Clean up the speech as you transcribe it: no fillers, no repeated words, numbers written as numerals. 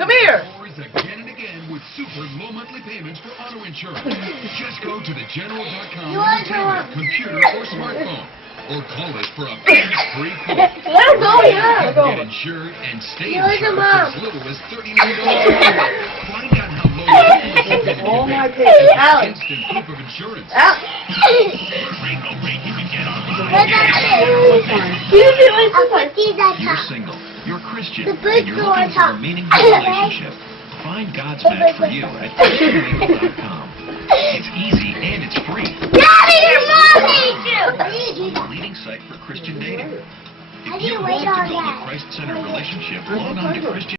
Come here. Again and again with super low monthly payments for auto insurance. Just go to thegeneral.com on your tablet, computer, or smartphone. Or call us for a free quote. Let go, yeah. Get insured and stay insured for as little as $39 a month. Find out how low you can pay Oh my and goodness. get Ouch. instant proof of insurance. Ouch. Rainbow rate you can get online. You're single, you're Christian, The and big you're door looking for a top. meaningful relationship. Find God's match for you at ChristianMingle.com. It's easy and it's free. Daddy, your mom hates you! The leading site for Christian dating. How If do you you wait want to on build a that? Christ-centered relationship, log on to Christian